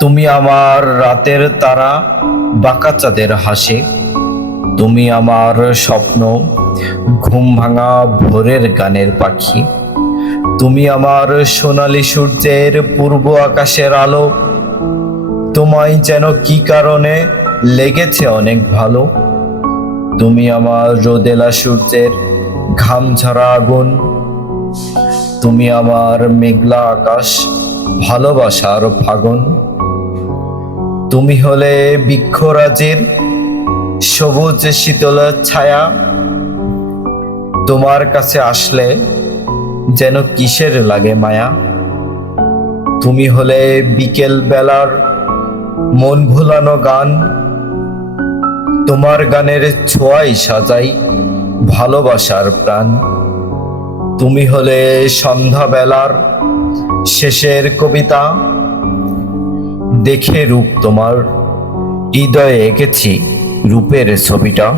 তুমি আমার রাতের তারা, বাঁকা চাঁদের হাসি। তুমি আমার স্বপ্ন, ঘুম ভাঙা ভোরের গানের পাখি। তুমি আমার সোনালি সূর্যের পূর্ব আকাশের আলো। তোমায় যেন কি কারণে লেগেছে অনেক ভালো। তুমি আমার রোদেলা সূর্যের ঘাম ঝরা আগুন। তুমি আমার মেঘলা আকাশ, ভালোবাসার ফাগুন। তুমি হলে বৃক্ষরাজির সবুজ শীতল ছায়া। তোমার কাছে আসলে যেন কিসের লাগে মায়া। তুমি হলে বিকেল বেলার মন ভুলানো গান। তোমার গানের ছোঁয়ায় সাজাই ভালোবাসার প্রাণ। তুমি হলে সন্ধ্যাবেলার শেষের কবিতা। দেখে রূপ তোমার, হৃদয়ে এঁকেছি রূপের ছবিটা।